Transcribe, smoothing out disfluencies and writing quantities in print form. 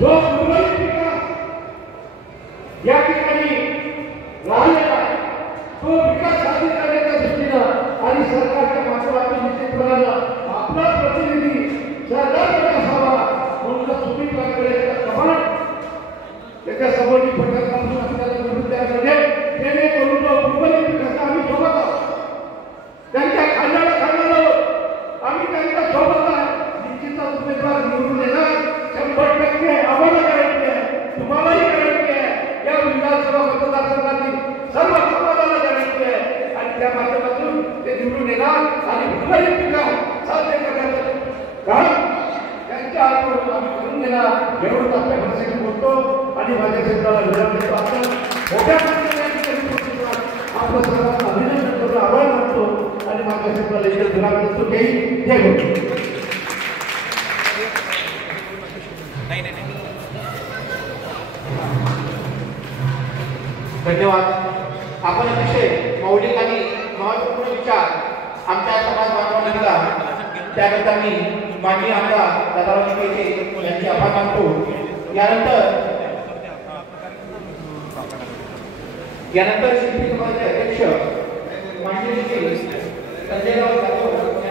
जो उर्वरित विकास या ठिकाणी राहिलेला तो विकास साधित करण्याच्या दृष्टीनं आणि सरकारच्या माध्यमातून निश्चितपणानं आपला प्रतिनिधी सरकारकडे असावा म्हणून सुपीककडे कमांड त्याच्या समोरची फटकापासून आपल्याला निवडून द्यायला जेणेकरून जो उर्वरित विकास आम्ही सोबत आहोत त्यांच्या खांद्याला खांदा आम्ही त्यांच्या सोबत आहे निश्चितच उमेदवार निवडून येणार 100% आम्हाला गॅरंटी आहे तुम्हालाही गॅरंटी आहे या विधानसभा मतदारसंघातील सर्व समाजाला गॅरंटी आहे आणि त्या माध्यमातून ते निवडून येणार आणि उर्वरित विकास साध्य करण्याचं काम त्यांच्या हातून आम्ही करून घेणार एवढंच आपल्या भाषेने बोलतो आणि माझ्या क्षेत्राला विधान देतो आपण मोठ्या आपलं सर्वांना अभिनंदन करून आभार मानतो आणि माझ्या क्षेत्राला इथे विराम देतो जय गुरु. धन्यवाद. आपण अतिशय मौलिक आणि महत्वपूर्ण विचार आमच्या समाज बांधवांना दिला त्याकरता मी माननीय आमदार दादाराव निकळजे यांचे आभार मानतो. यानंतर शिल्पी समाजाचे अध्यक्ष माननीय श्री संजयराव जाधव